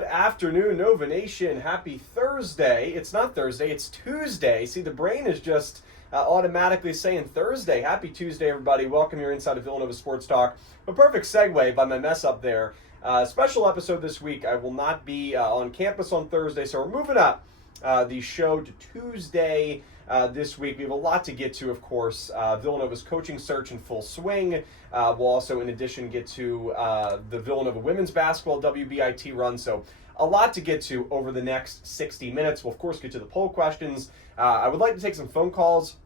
Good afternoon, Nova Nation. Happy Thursday. It's not Thursday, it's Tuesday. See, the brain is just automatically saying Thursday. Happy Tuesday, everybody. Welcome here inside of Villanova Sports Talk. A perfect segue by my mess up there. Special episode this week. I will not be on campus on Thursday, so we're moving up the show to Tuesday this week. We have a lot to get to, of course. Villanova's coaching search in full swing. We'll also, in addition, get to the Villanova women's basketball WBIT run. So a lot to get to over the next 60 minutes. We'll, of course, get to the poll questions. I would like to take some phone calls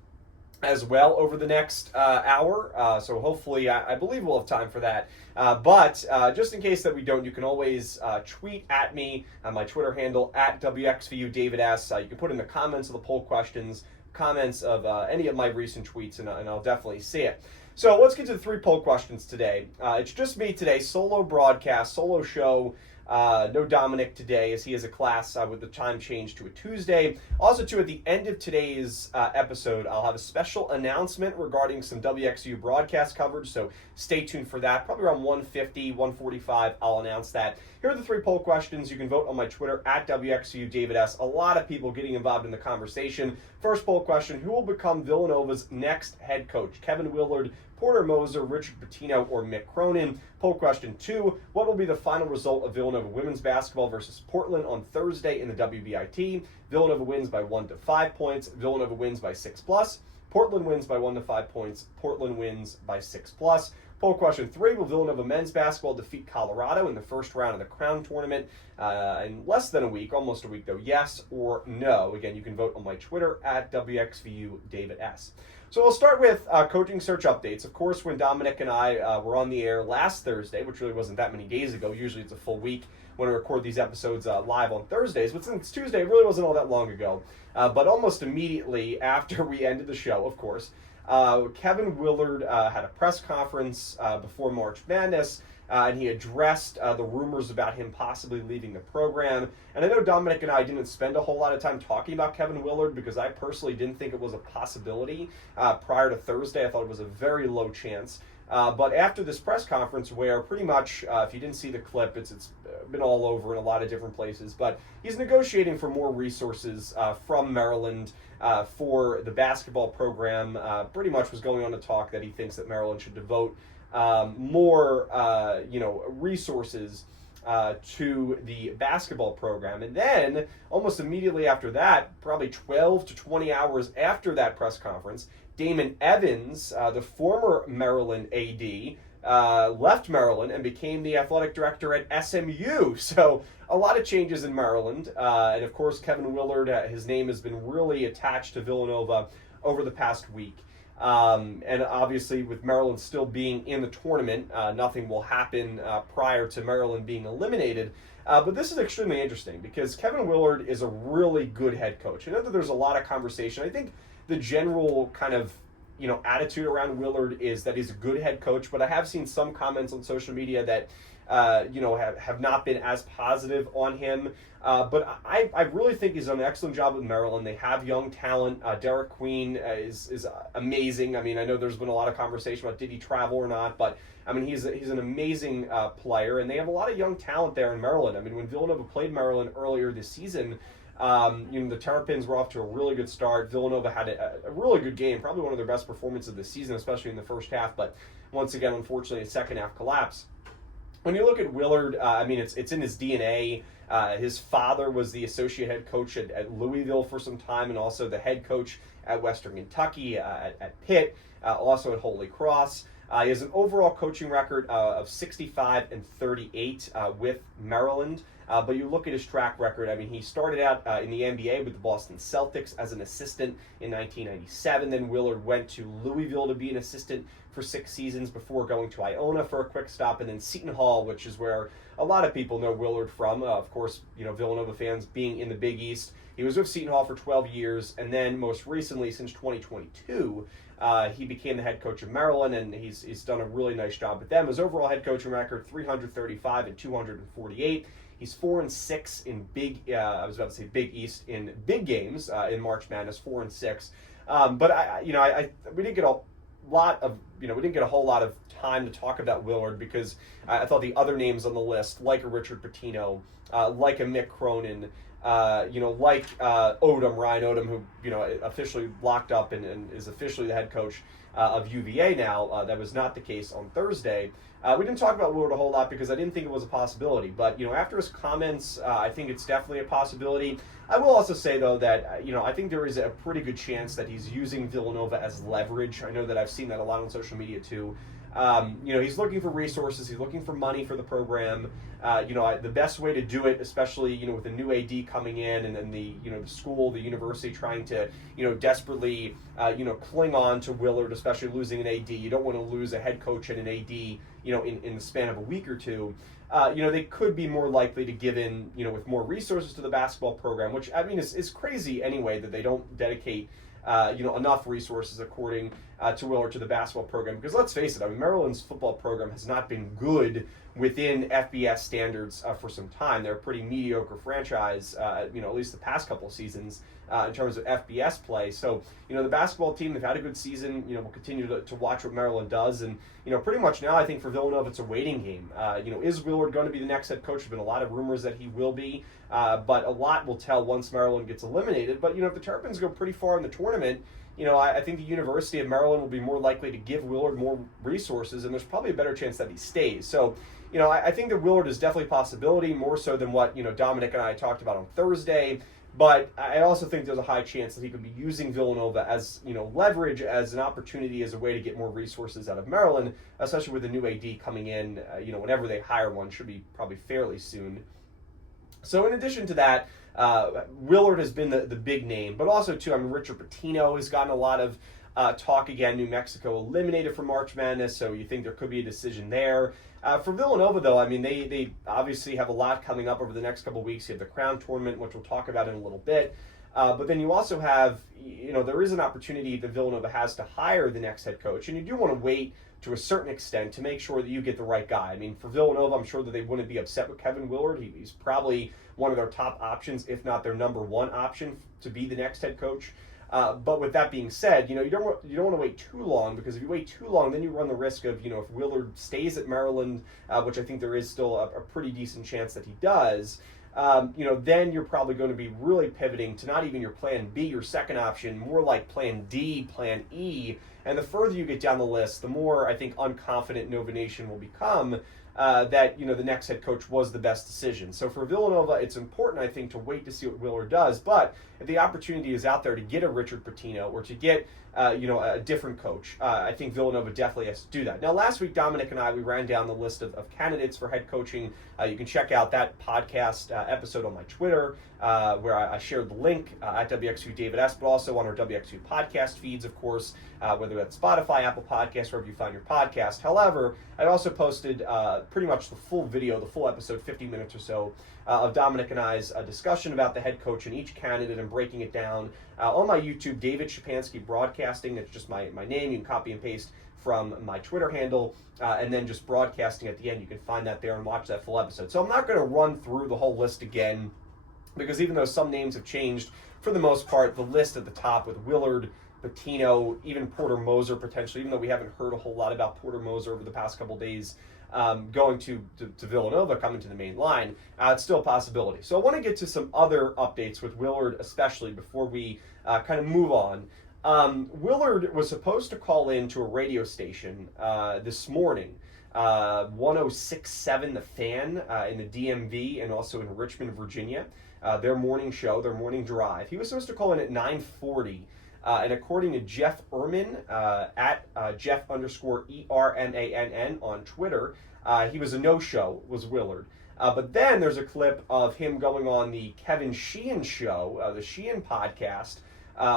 as well over the next hour. So hopefully, I believe we'll have time for that. But just in case that we don't, you can always tweet at me on my Twitter handle, at WXVU David S. You can put in the comments of the poll questions, comments of any of my recent tweets, and I'll definitely see it. So let's get to the three poll questions today. It's just me today, solo broadcast, solo show. No Dominic today, as he has a class with the time change to a Tuesday. Also, too, at the end of today's episode, I'll have a special announcement regarding some WXVU broadcast coverage, so stay tuned for that. Probably around 1:50, 1:45, I'll announce that. Here are the three poll questions. You can vote on my Twitter, at WXVU David S. A lot of people getting involved in the conversation. First poll question, who will become Villanova's next head coach? Kevin Willard, Porter Moser, Richard Pitino, or Mick Cronin? Poll question 2, what will be the final result of Villanova women's basketball versus Portland on Thursday in the WBIT? Villanova wins by 1 to 5 points. Villanova wins by 6+. Portland wins by 1 to 5 points. Portland wins by 6+. Poll question 3, will Villanova men's basketball defeat Colorado in the first round of the Crown Tournament in less than a week, almost a week though, yes or no? Again, you can vote on my Twitter, at WXVU David S. So we'll start with coaching search updates. Of course, when Dominic and I were on the air last Thursday, which really wasn't that many days ago, usually it's a full week when I record these episodes live on Thursdays, but since Tuesday, it really wasn't all that long ago. But almost immediately after we ended the show, of course, Kevin Willard had a press conference before March Madness, and he addressed the rumors about him possibly leaving the program. And I know Dominic and I didn't spend a whole lot of time talking about Kevin Willard because I personally didn't think it was a possibility prior to Thursday. I thought it was a very low chance. But after this press conference, where pretty much, if you didn't see the clip, it's been all over in a lot of different places, but he's negotiating for more resources from Maryland for the basketball program. Pretty much was going on to talk that he thinks that Maryland should devote more resources to the basketball program. And then almost immediately after that, probably 12 to 20 hours after that press conference, Damon Evans, the former Maryland AD, left Maryland and became the athletic director at SMU. So a lot of changes in Maryland. And of course, Kevin Willard, his name has been really attached to Villanova over the past week. And obviously with Maryland still being in the tournament, nothing will happen prior to Maryland being eliminated. But this is extremely interesting because Kevin Willard is a really good head coach. I know that there's a lot of conversation. I think the general kind of attitude around Willard is that he's a good head coach, but I have seen some comments on social media that have not been as positive on him. But I really think he's done an excellent job with Maryland. They have young talent. Derek Queen is amazing. I mean, I know there's been a lot of conversation about did he travel or not, but I mean, he's an amazing player, and they have a lot of young talent there in Maryland. I mean, when Villanova played Maryland earlier this season, the Terrapins were off to a really good start. Villanova had a really good game, probably one of their best performances of the season, especially in the first half, but once again, unfortunately, a second half collapse. When you look at Willard, I mean, it's in his DNA. His father was the associate head coach at Louisville for some time, and also the head coach at Western Kentucky, at Pitt, also at Holy Cross. He has an overall coaching record of 65-38 with Maryland. But you look at his track record, I mean, he started out in the NBA with the Boston Celtics as an assistant in 1997. Then Willard went to Louisville to be an assistant for 6 seasons before going to Iona for a quick stop, and then Seton Hall, which is where a lot of people know Willard from. Of course, Villanova fans being in the Big East. He was with Seton Hall for 12 years, and then most recently, since 2022, he became the head coach of Maryland, and he's done a really nice job with them. His overall head coaching record, 335-248. He's 4-6 in Big East in big games in March Madness, 4-6. But we didn't get a whole lot of time to talk about Willard because I thought the other names on the list, like a Richard Pitino, like a Mick Cronin, like Ryan Odom, who, officially locked up and is officially the head coach of UVA now. That was not the case on Thursday. We didn't talk about Willard a whole lot because I didn't think it was a possibility. But, after his comments, I think it's definitely a possibility. I will also say, though, that, I think there is a pretty good chance that he's using Villanova as leverage. I know that I've seen that a lot on social media, too. He's looking for resources. He's looking for money for the program. The best way to do it, especially, with a new AD coming in and then the school, the university trying to, desperately, cling on to Willard, especially losing an AD. You don't want to lose a head coach and an AD, in the span of a week or two. They could be more likely to give in, with more resources to the basketball program, which, is crazy anyway that they don't dedicate enough resources according to Willard to the basketball program. Because let's face it, Maryland's football program has not been good within FBS standards for some time. They're a pretty mediocre franchise, at least the past couple of seasons in terms of FBS play. So, the basketball team, they've had a good season. We'll continue to watch what Maryland does. And, pretty much now I think for Villanova it's a waiting game. Is Willard going to be the next head coach? There's been a lot of rumors that he will be. But a lot will tell once Maryland gets eliminated. But, if the Terrapins go pretty far in the tournament, I think the University of Maryland will be more likely to give Willard more resources, and there's probably a better chance that he stays. So, I think that Willard is definitely a possibility, more so than what, Dominic and I talked about on Thursday. But I also think there's a high chance that he could be using Villanova as, leverage, as an opportunity, as a way to get more resources out of Maryland, especially with the new AD coming in, whenever they hire one, should be probably fairly soon. So in addition to that, Willard has been the big name, but also, too, Richard Pitino has gotten a lot of talk again. New Mexico eliminated from March Madness, so you think there could be a decision there. For Villanova, though, they obviously have a lot coming up over the next couple of weeks. You have the Crown Tournament, which we'll talk about in a little bit. But then you also have, there is an opportunity that Villanova has to hire the next head coach, and you do want to wait to a certain extent to make sure that you get the right guy. For Villanova, I'm sure that they wouldn't be upset with Kevin Willard. He's probably one of their top options, if not their number one option to be the next head coach. But with that being said, you don't want to wait too long, because if you wait too long, then you run the risk of, if Willard stays at Maryland, which I think there is still a pretty decent chance that he does, then you're probably going to be really pivoting to not even your plan B, your second option, more like plan D, plan E. And the further you get down the list, the more I think unconfident Nova Nation will become that, the next head coach was the best decision. So for Villanova, it's important, I think, to wait to see what Willard does. But if the opportunity is out there to get a Richard Pitino or to get, a different coach, I think Villanova definitely has to do that. Now, last week, Dominic and I, we ran down the list of candidates for head coaching. You can check out that podcast episode on my Twitter, where I shared the link at WXVU David S., but also on our WXVU podcast feeds, of course, whether that's Spotify, Apple Podcasts, wherever you find your podcast. However, I also posted pretty much the full video, the full episode, 50 minutes or so, of Dominic and I's discussion about the head coach and each candidate and breaking it down on my YouTube, David Szczepanski Broadcasting. It's just my name. You can copy and paste from my Twitter handle, and then just broadcasting at the end. You can find that there and watch that full episode. So I'm not going to run through the whole list again, because even though some names have changed, for the most part, the list at the top with Willard, Pitino, even Porter Moser potentially, even though we haven't heard a whole lot about Porter Moser over the past couple days, going to Villanova, coming to the main line, it's still a possibility. So I want to get to some other updates with Willard, especially before we kind of move on. Willard was supposed to call in to a radio station this morning, 106.7 The Fan in the DMV and also in Richmond, Virginia. Their morning show, their morning drive. He was supposed to call in at 9:40. And according to Jeff Erman, at Jeff_ERMANN on Twitter, he was a no-show, was Willard. But then there's a clip of him going on the Kevin Sheehan show, the Sheehan podcast,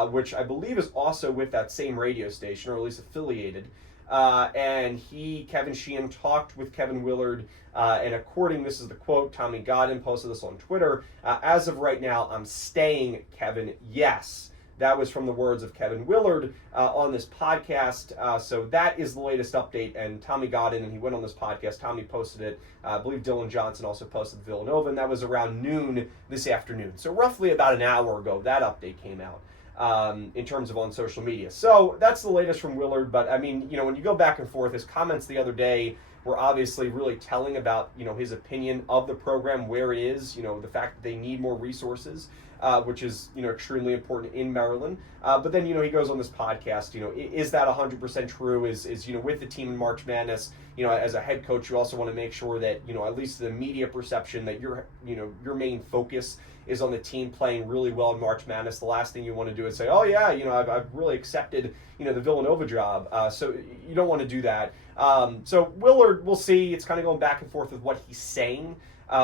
which I believe is also with that same radio station, or at least affiliated. And Kevin Sheehan, talked with Kevin Willard, and this is the quote, Tommy Godin posted this on Twitter, as of right now, I'm staying, Kevin, yes. That was from the words of Kevin Willard on this podcast. So that is the latest update. And Tommy Godin, and he went on this podcast. Tommy posted it. I believe Dylan Johnson also posted Villanova, and that was around noon this afternoon. So roughly about an hour ago, that update came out in terms of on social media. So that's the latest from Willard. But, when you go back and forth, his comments the other day were obviously really telling about, his opinion of the program, where it is, the fact that they need more resources, which is, extremely important in Maryland. But then, he goes on this podcast, is that 100% true? Is with the team in March Madness, as a head coach, you also want to make sure that, at least the media perception that your main focus is on the team playing really well in March Madness. The last thing you want to do is say, oh yeah, I've really accepted, the Villanova job. So you don't want to do that. So Willard, we'll see. It's kind of going back and forth with what he's saying,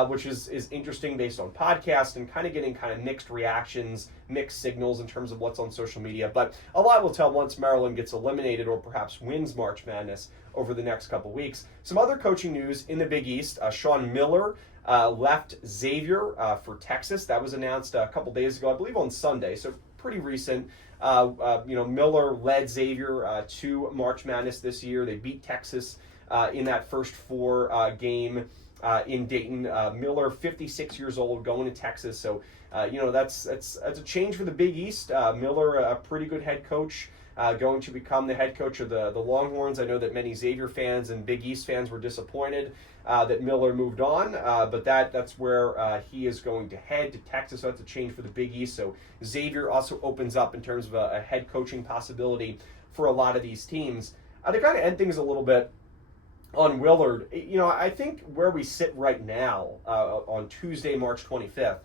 which is interesting based on podcast and kind of getting kind of mixed reactions, mixed signals in terms of what's on social media. But a lot will tell once Maryland gets eliminated or perhaps wins March Madness over the next couple weeks. Some other coaching news in the Big East. Sean Miller left Xavier for Texas. That was announced a couple days ago, I believe on Sunday, so pretty recent. Miller led Xavier to March Madness this year. They beat Texas in that first four game in Dayton. Miller, 56 years old, going to Texas. So, that's a change for the Big East. Miller, a pretty good head coach, going to become the head coach of the Longhorns. I know that many Xavier fans and Big East fans were disappointed that Miller moved on, but that's where he is going to head, to Texas. So that's a change for the Big East. So Xavier also opens up in terms of a head coaching possibility for a lot of these teams. To kind of end things a little bit on Willard, I think where we sit right now on Tuesday, March 25th,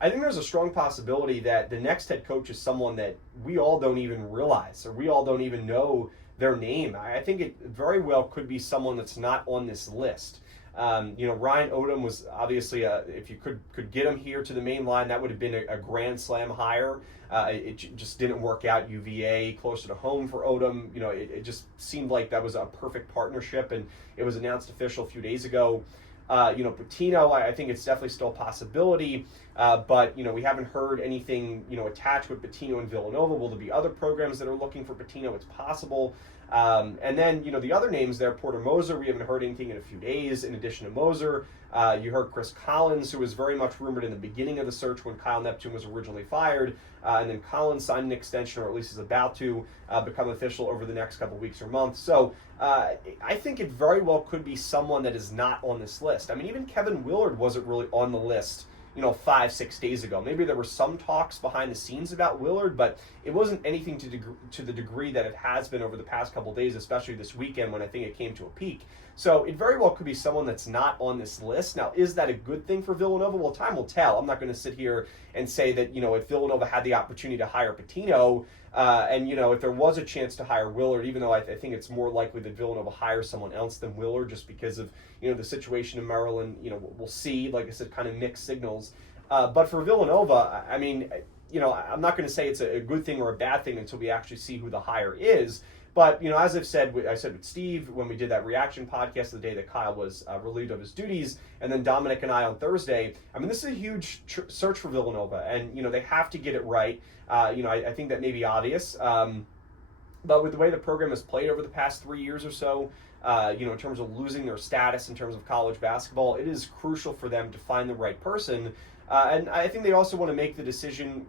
I think there's a strong possibility that the next head coach is someone that we all don't even realize, or we all don't even know their name. I think it very well could be someone that's not on this list. Ryan Odom was obviously, if you could get him here to the main line, that would have been a grand slam hire. It just didn't work out. UVA, closer to home for Odom. It just seemed like that was a perfect partnership, and it was announced official a few days ago. Pitino, I think it's definitely still a possibility, but, we haven't heard anything, attached with Pitino and Villanova. Will there be other programs that are looking for Pitino? It's possible. And then, the other names there, Porter Moser, we haven't heard anything in a few days. In addition to Moser, you heard Chris Collins, who was very much rumored in the beginning of the search when Kyle Neptune was originally fired. And then Collins signed an extension, or at least is about to become official over the next couple weeks or months. So I think it very well could be someone that is not on this list. I mean, even Kevin Willard wasn't really on the list 5-6 days ago. Maybe there were some talks behind the scenes about Willard, but it wasn't anything to the degree that it has been over the past couple days, especially this weekend when I think it came to a peak. So it very well could be someone that's not on this list. Now, is that a good thing for Villanova? Well, time will tell. I'm not going to sit here and say that, if Villanova had the opportunity to hire Pitino, and, if there was a chance to hire Willard, even though I think it's more likely that Villanova hires someone else than Willard just because of, the situation in Maryland, we'll see, like I said, kind of mixed signals. But for Villanova, I mean, I'm not going to say it's a good thing or a bad thing until we actually see who the hire is. But, as I said with Steve when we did that reaction podcast the day that Kyle was relieved of his duties, and then Dominic and I on Thursday, I mean, this is a huge search for Villanova, and, they have to get it right. I think that may be obvious. But with the way the program has played over the past 3 years or so, in terms of losing their status in terms of college basketball, it is crucial for them to find the right person. And I think they also want to make the decision,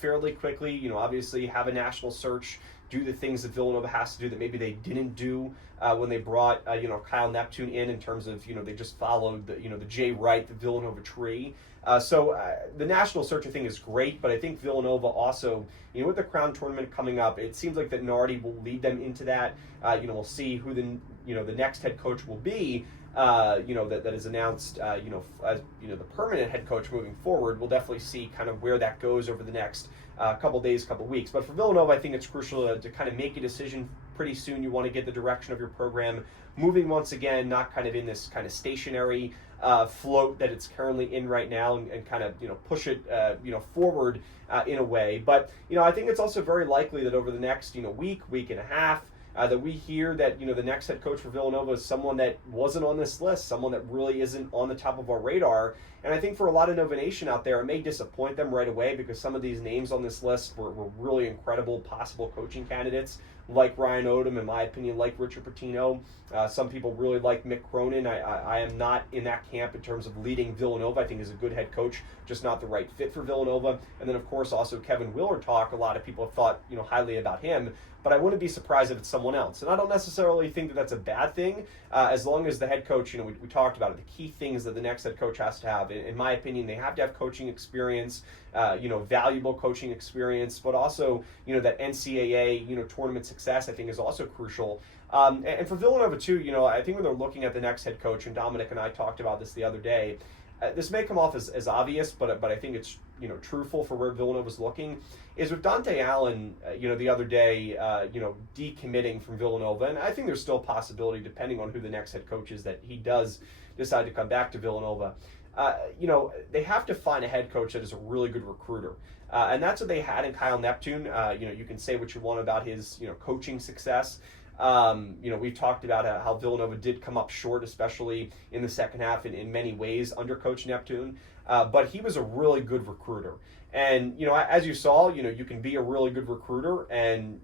fairly quickly, obviously have a national search, do the things that Villanova has to do that maybe they didn't do when they brought, Kyle Neptune in terms of, they just followed the Jay Wright, the Villanova tree. So the national search, I think, is great, but I think Villanova also, with the Crown Tournament coming up, it seems like that Nardi will lead them into that. We'll see who the next head coach will be. That is announced, as the permanent head coach moving forward. We'll definitely see kind of where that goes over the next couple days, couple weeks. But for Villanova, I think it's crucial to kind of make a decision pretty soon. You want to get the direction of your program moving once again, not kind of in this kind of stationary float that it's currently in right now, and kind of push it forward in a way. But I think it's also very likely that over the next week and a half, that we hear that the next head coach for Villanova is someone that wasn't on this list, someone that really isn't on the top of our radar. And I think for a lot of Nova Nation out there, it may disappoint them right away because some of these names on this list were really incredible possible coaching candidates, like Ryan Odom, in my opinion, like Richard Pitino. Some people really like Mick Cronin. I am not in that camp in terms of leading Villanova. I think he's a good head coach, just not the right fit for Villanova. And then, of course, also Kevin Willard. A lot of people have thought highly about him, but I wouldn't be surprised if it's someone else. And I don't necessarily think that that's a bad thing, as long as the head coach, we talked about it, the key things that the next head coach has to have. In my opinion, they have to have coaching experience, valuable coaching experience, but also, that NCAA, tournament success, I think, is also crucial. And for Villanova, too, I think when they're looking at the next head coach, and Dominic and I talked about this the other day, this may come off as obvious, but I think it's truthful for where Villanova's looking, is with Dante Allen, the other day, decommitting from Villanova, and I think there's still a possibility, depending on who the next head coach is, that he does decide to come back to Villanova. They have to find a head coach that is a really good recruiter. And that's what they had in Kyle Neptune. You can say what you want about his, coaching success. We've talked about how Villanova did come up short, especially in the second half in many ways under Coach Neptune. But he was a really good recruiter. And, as you saw, you can be a really good recruiter and,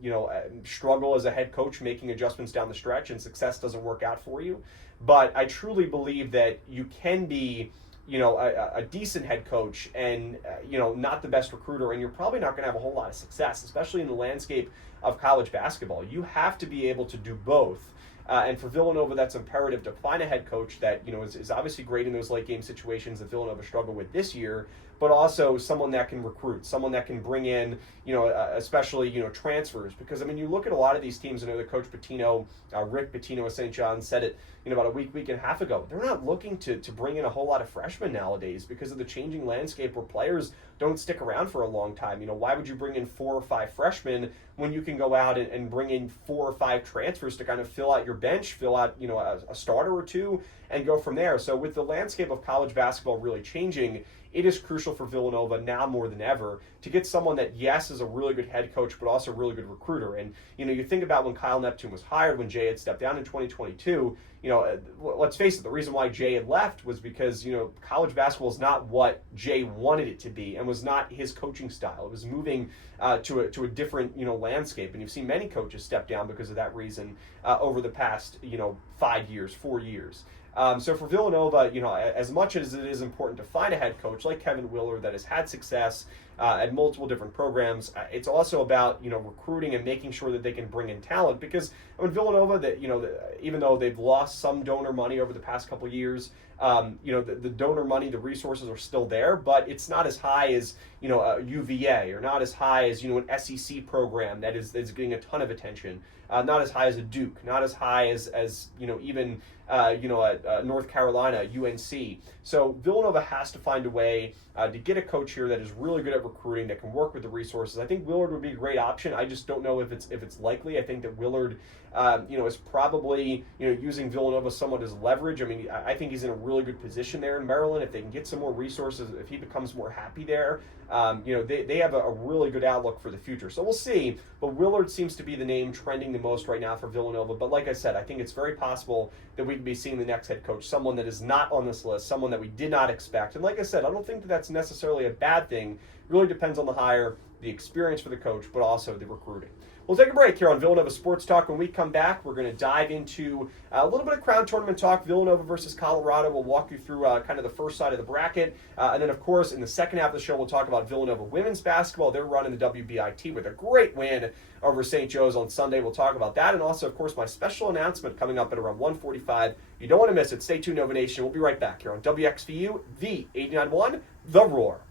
struggle as a head coach making adjustments down the stretch and success doesn't work out for you. But I truly believe that you can be, a decent head coach and, not the best recruiter, and you're probably not going to have a whole lot of success, especially in the landscape of college basketball. You have to be able to do both. And for Villanova, that's imperative to find a head coach that, is obviously great in those late game situations that Villanova struggled with this year, but also someone that can recruit, someone that can bring in, especially, transfers. Because, you look at a lot of these teams, I know that Coach Pitino, Rick Pitino of St. John said it, about a week and a half ago. They're not looking to bring in a whole lot of freshmen nowadays because of the changing landscape where players don't stick around for a long time. Why would you bring in 4 or 5 freshmen when you can go out and bring in 4 or 5 transfers to kind of fill out your bench, fill out, a starter or two, and go from there. So with the landscape of college basketball really changing, it is crucial for Villanova now more than ever to get someone that, yes, is a really good head coach, but also a really good recruiter. And, you think about when Kyle Neptune was hired, when Jay had stepped down in 2022, let's face it, the reason why Jay had left was because, college basketball is not what Jay wanted it to be and was not his coaching style. It was moving to a different, landscape. And you've seen many coaches step down because of that reason over the past, 5 years, 4 years. So for Villanova, as much as it is important to find a head coach like Kevin Willard that has had success at multiple different programs, it's also about, recruiting and making sure that they can bring in talent. Because Villanova, that even though they've lost some donor money over the past couple of years, the donor money, the resources are still there, but it's not as high as, a UVA, or not as high as, an SEC program that is getting a ton of attention. Not as high as a Duke, not as high as even North Carolina, UNC. So Villanova has to find a way to get a coach here that is really good at recruiting, that can work with the resources. I think Willard would be a great option. I just don't know if it's likely. I think that Willard, is probably using Villanova somewhat as leverage. I think he's in a really good position there in Maryland. If they can get some more resources, if he becomes more happy there, they have a really good outlook for the future. So we'll see. But Willard seems to be the name trending the most right now for Villanova. But like I said, I think it's very possible that we could be seeing the next head coach, someone that is not on this list, someone that we did not expect. And like I said, I don't think that that's necessarily a bad thing. It really depends on the hire, the experience for the coach, but also the recruiting. We'll take a break here on Villanova Sports Talk. When we come back, we're going to dive into a little bit of Crown Tournament talk, Villanova versus Colorado. We'll walk you through kind of the first side of the bracket. And then, of course, in the second half of the show, we'll talk about Villanova women's basketball. They're running the WBIT with a great win over St. Joe's on Sunday. We'll talk about that. And also, of course, my special announcement coming up at around 1:45. You don't want to miss it. Stay tuned, Nova Nation. We'll be right back here on WXVU, the 89.1, The Roar.